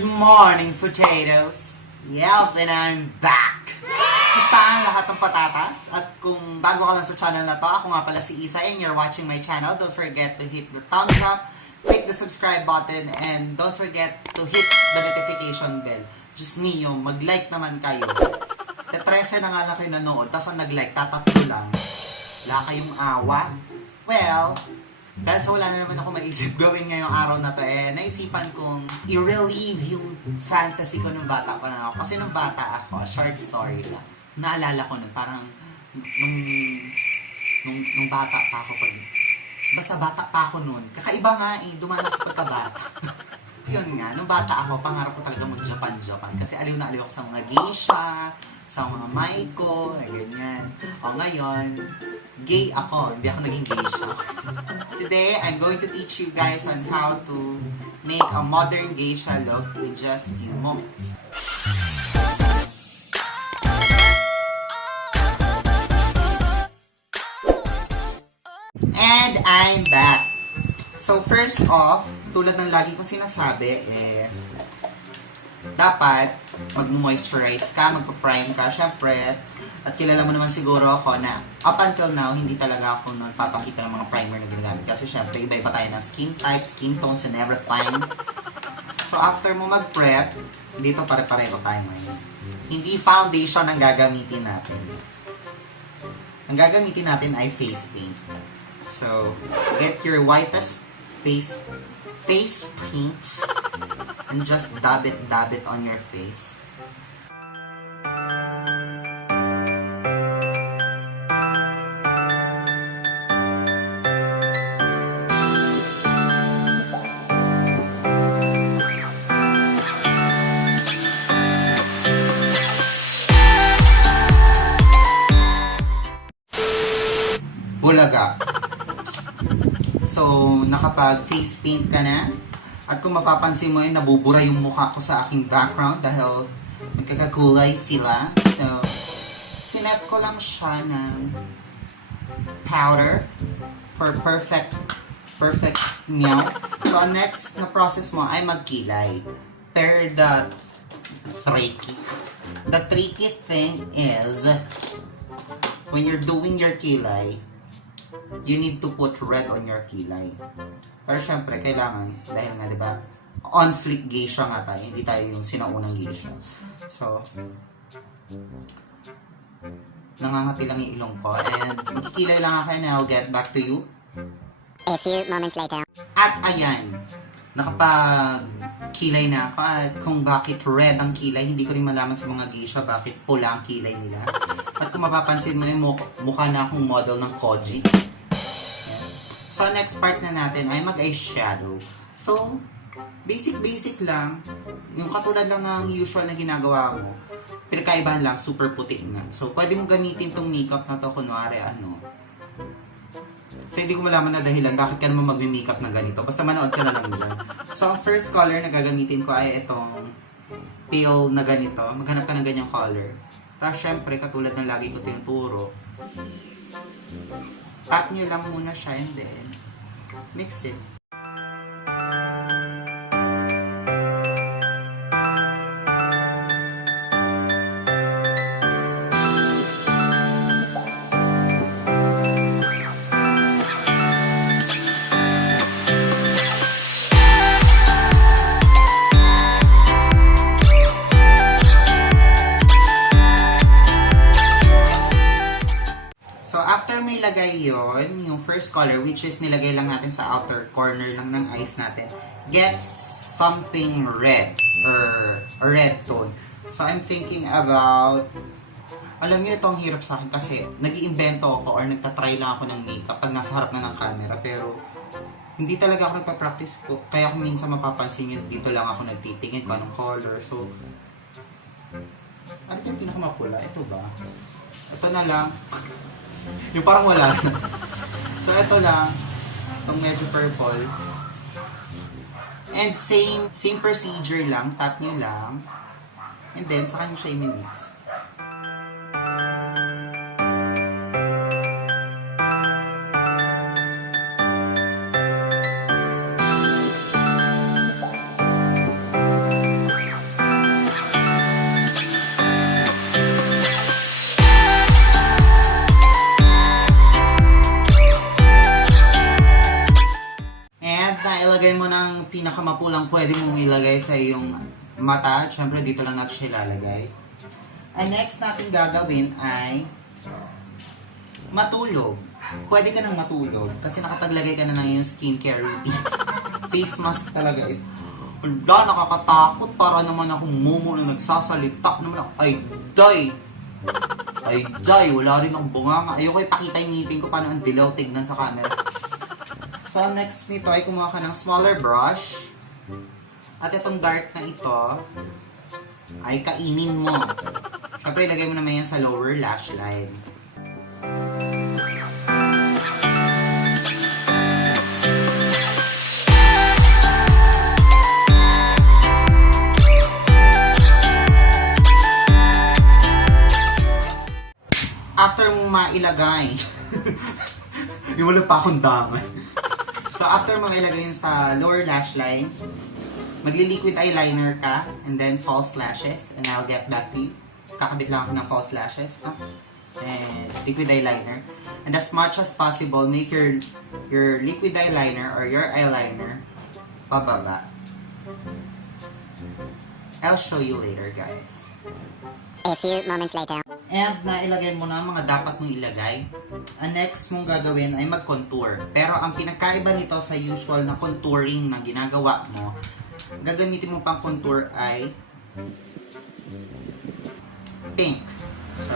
Good morning, potatoes! Yes, and I'm back! Gusto ang lahat ng patatas? At kung bago ka lang sa channel na to, ako nga pala si Isa and you're watching my channel. Don't forget to hit the thumbs up, click the subscribe button, and don't forget to hit the notification bell. Diyos niyo, mag-like naman kayo. 13 na nga lang kayo nanood, tapos ang nag-like, tatatlo lang. Wala kayong awa? Well, dahil sa wala na naman ako maisip gawin ngayong araw na to, naisipan kong i-relieve yung fantasy ko nung bata pa na ako. Kasi nung bata ako, short story lang. Naalala ko nun, parang nung bata pa ako, basta bata pa ako nun. Kakaiba nga dumaan ako sa pagkabata. Yun nga, nung bata ako, pangarap ko talaga mag-Japan. Kasi aliw na aliw ako sa mga geisha, sa mga maiko, ganyan. O ngayon, gay ako, hindi ako naging geisha. Today, I'm going to teach you guys on how to make a modern geisha look in just a few moments. And I'm back. So first off, tulad ng lagi kong sinasabi, dapat mag-moisturize ka, magpa-prime ka, syempre. At kilala mo naman siguro ako na up until now, hindi talaga ako papakita ng mga primer na ginagamit. Kasi syempre, iba-iba tayo ng skin type, skin tones, and everything. So after mo mag-prep, dito pare-pareho tayo ngayon. Hindi foundation ang gagamitin natin. Ang gagamitin natin ay face paint. So, get your whitest face paint and just dab it on your face. Bulaga. So, nakapag face paint ka na. At kung mapapansin mo yun, nabubura yung mukha ko sa aking background dahil nagkakakulay sila. So, sinet ko lang siya ng powder for perfect meow. So, ang next na process mo ay magkilay. Pero the tricky thing is, when you're doing your kilay, you need to put red on your kilay. Pero syempre, kailangan, dahil nga, diba, on flick geisha nga tayo, hindi tayo yung sinaunang geisha. So, nangangati lang yung ilong ko, and magkikilay lang ako, and I'll get back to you a few moments later. At ayan, nakapag-kilay na ako, at kung bakit red ang kilay, hindi ko rin malaman sa mga geisha bakit pula ang kilay nila. At kung mapapansin mo yung mukha na akong model ng koji. So, next part na natin ay mag-eyeshadow. So, basic lang. Yung katulad lang ng usual na ginagawa mo. Pinagkaibahan lang, super puti na. So, pwede mo gamitin tong makeup na to, kunwari So, hindi ko malaman na dahilan bakit ka naman magmi-makeup na ganito. Basta manood ka na lang dyan. So, ang first color na gagamitin ko ay itong pale na ganito. Maghanap ka ng ganyang color. Tapos, syempre, katulad ng lagi ko tinuturo, tap nyo lang muna siya and then mix it. After may lagay yon, yung first color, which is nilagay lang natin sa outer corner lang ng eyes natin, get something red or a red tone. So, I'm thinking about, alam niyo itong hirap sa akin kasi nag-iimbento ako or nagtatry lang ako ng makeup pag nasa harap na ng camera, pero hindi talaga ako nagpa-practice ko. Kaya kung minsan mapapansin nyo, dito lang ako nagtitingin kung anong color. So, ano yung pinakamapula? Ito ba? Ito na lang. Yung parang wala na. So, ito lang. Itong medyo purple. And same procedure lang. Tap nyo lang. And then, saka nyo siya i-mix. ilalagay sa iyong mata. Siyempre, dito lang natin siya ilalagay. Ang next natin gagawin ay matulog. Pwede ka nang matulog kasi nakapaglagay ka na ng yung skincare routine. Face mask talaga ito. Wala, nakakatakot. Para naman akong momo na nagsasalita. Naman ako, ay, day, wala rin akong bunganga. Ayoko ipakita yung ngipin ko paano ang dilaw tignan sa camera. So, next nito ay kumuha ka ng smaller brush. At itong dark na ito ay kainin mo. Siyempre, ilagay mo naman yan sa lower lash line. After mo mailagay, yung wala pa akong damay. So, after mo mailagay yun sa lower lash line, magli-liquid eyeliner ka, and then false lashes, and I'll get back to you. Kakabit lang ako ng false lashes, and liquid eyeliner. And as much as possible, make your liquid eyeliner or your eyeliner pababa. I'll show you later, guys. A few moments later. And nailagay mo na ang mga dapat mong ilagay. Ang next mong gagawin ay mag-contour. Pero ang pinakaiba nito sa usual na contouring na ginagawa mo, gagamitin mo pang contour ay pink. So,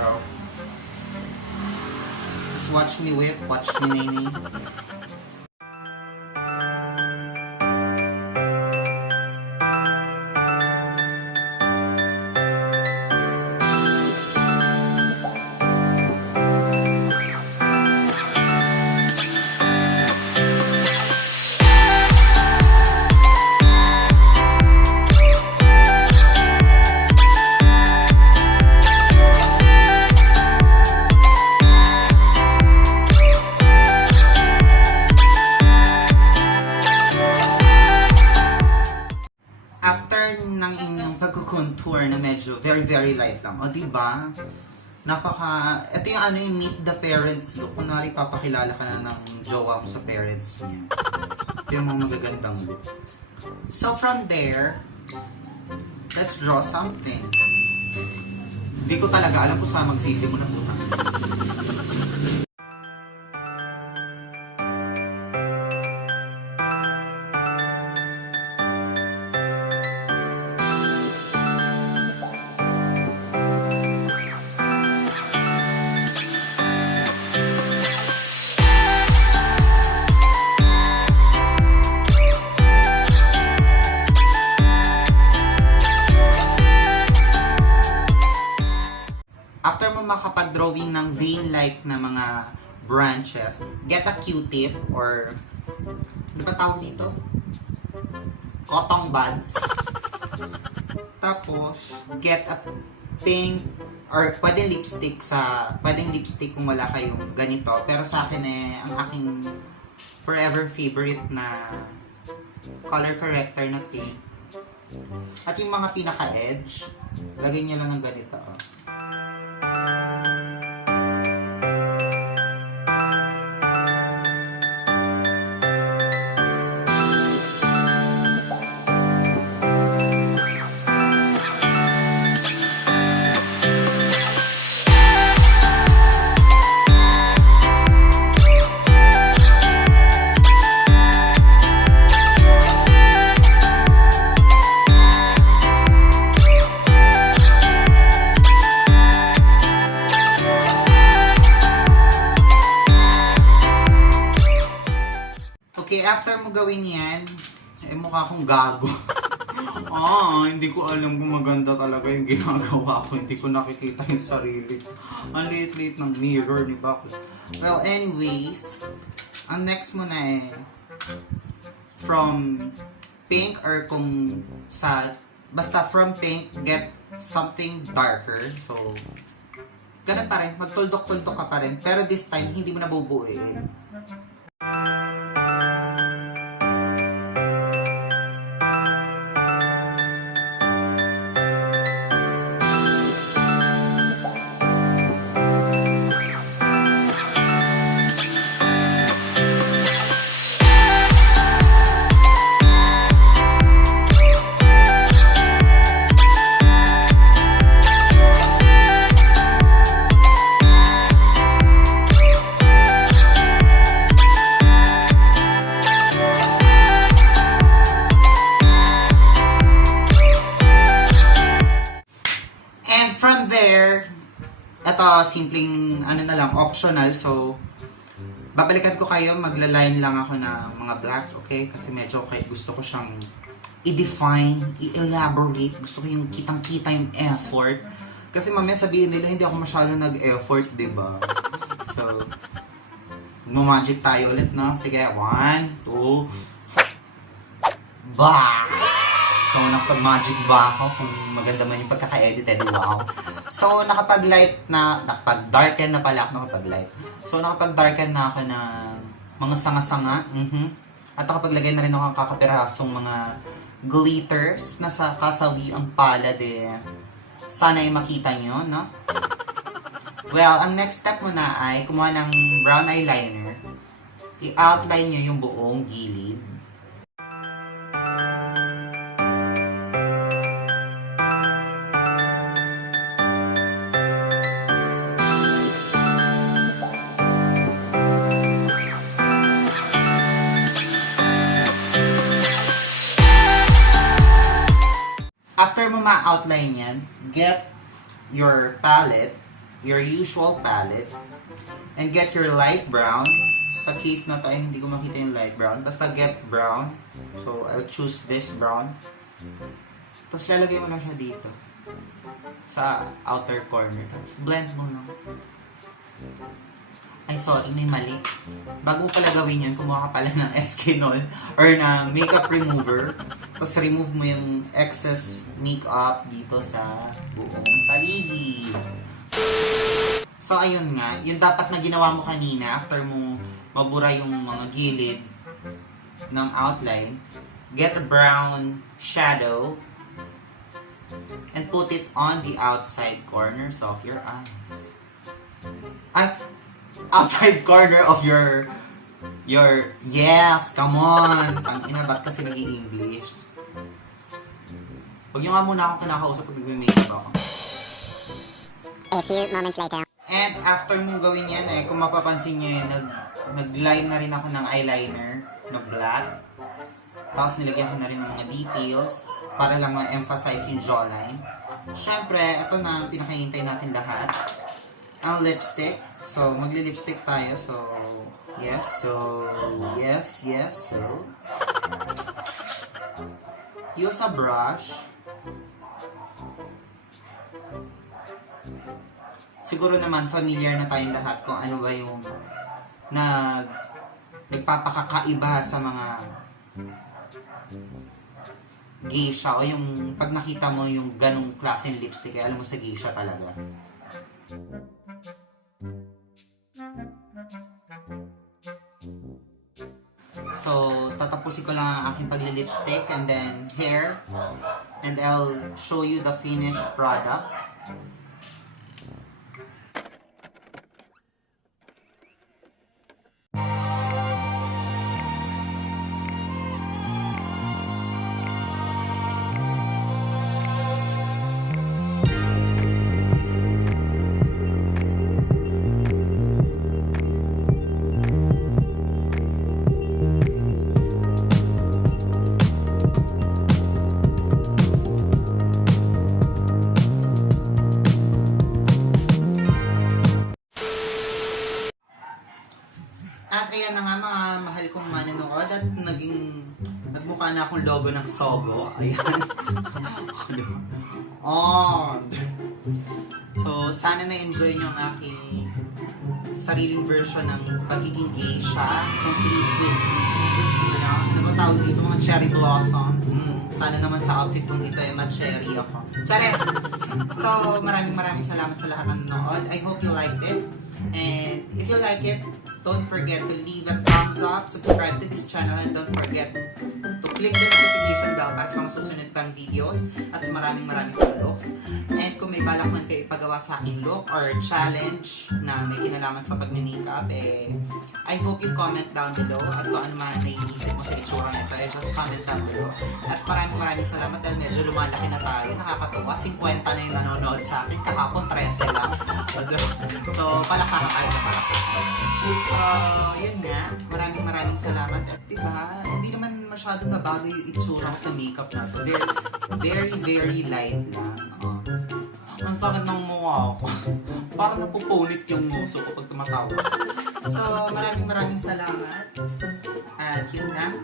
just watch me whip, watch me nini. Pagko-contour na medyo very light lang. O diba? Ito yung ano yung meet the parents look. Kunwari papakilala ka na ng jowa mo sa parents niya. Ito yung mga magagandang look. So from there, let's draw something. Hindi ko talaga alam kung saan magsisimula po. After mo makapag-drawing ng vein-like na mga branches, get a Q-tip or ano ba tawag dito? Cotton buds. Tapos, get a pink or pwedeng lipstick kung wala kayong ganito. Pero sa akin ang aking forever favorite na color corrector na pink. At yung mga pinaka-edge, lagay niyo lang ng ganito. Okay, after mo gawin yan, mukha akong gago. Hindi ko alam kung maganda talaga yung ginagawa ko. Hindi ko nakikita yung sarili. Ang liit-liit ng mirror ni Bako. Well, anyways, ang next mo na from pink or kung basta from pink, get something darker. So, ganun pa rin. Magtuldok-tuldok ka pa rin. Pero this time, hindi mo na bubuuin. ito, simpleng, ano na lang, optional. So, babalikan ko kayo, magla-line lang ako ng mga black, okay? Kasi medyo gusto ko siyang i-define, i-elaborate. Gusto ko yung kitang-kita yung effort. Kasi mamaya sabihin nila, hindi ako masyado nag-effort, diba? So, mag-magic tayo ulit, no? Sige, 1, 2, bah! So, nakapag-magic ba ako? Kung maganda man yung pagkaka-edited, wow. So, nakapag-darken na pala ako, nakapag-light. So, nakapag-darken na ako ng mga sanga-sanga. At nakapaglagay na rin ako ng kakapirasong mga glitters na sa kasawi ang palad eh. Sana ay makita nyo, no? Well, ang next step mo na ay kumuha ng brown eyeliner. I-outline nyo yung buong gilid. After mo ma-outline yan, get your palette, your usual palette, and get your light brown. Sa case na to ay hindi ko makita yung light brown. Basta get brown. So, I'll choose this brown. Tapos lalagay mo na siya dito. Sa outer corner. Tapos blend mo lang. Ay, sorry, may mali. Bago mo pala gawin yan, kumuha ka pala ng Eskinol or ng makeup remover. Tapos remove mo yung excess makeup dito sa buong paligid. So, ayun nga. Yung dapat na ginawa mo kanina after mo mabura yung mga gilid ng outline, get a brown shadow and put it on the outside corners of your eyes. Outside corner of your yes, come on. Tangina, ba't kasi nag-i-English? Huwag nyo nga muna akong kinakausap pag nag-makeup ako. A few moments later. And after mong gawin yan, eh, kung mapapansin nyo yun, nag-line na rin ako ng eyeliner na black. Tapos nilagyan ko na rin ng mga details para lang ma-emphasize yung jawline. Siyempre, ito na ang pinakahintay natin lahat. Ang lipstick. So, magli-lipstick tayo. So, yes. So, use a brush. Siguro naman, familiar na tayong lahat kung ano ba yung nagpapakakaiba sa mga geisha o yung pag nakita mo yung ganong klaseng lipstick, alam mo sa geisha talaga. So, tatapusin ko lang ang aking pagli-lipstick and then hair. And I'll show you the finished product. At ayan na nga mga mahal kong manonood at nagmukha na akong logo ng Sogo. Ayan. On. So, sana na-enjoy nyo ang aking sariling version ng pagiging geisha. Complete with, ano ba tawag dito? Mga cherry blossom. Sana naman sa outfit kong ito ay ma-cherry ako. Chares! So, maraming salamat sa lahat ng nanonood. I hope you liked it. And if you like it, don't forget to leave a thumbs up, subscribe to this channel, and don't forget to click the notification bell para sa mga susunod pang videos at sa maraming looks. And kung may balak man kayo ipagawa sa aking look or challenge na may kinalaman sa pag-makeup, I hope you comment down below at kung ano man naiisip mo sa itsura nito, just comment down below. At maraming salamat dahil medyo lumalaki na tayo, nakakatuwa, 50 na yung nanonood sa akin, kahapon 13 lang. So, palakpakan tayo na palakpakan. Yun nga, maraming salamat. At diba, hindi naman masyado nabago yung itsura ko sa makeup na to. Very light lang. Ang sakit ng mukha ko. Parang napupunit yung nguso kapag tumatawa. So, maraming salamat. At yun na.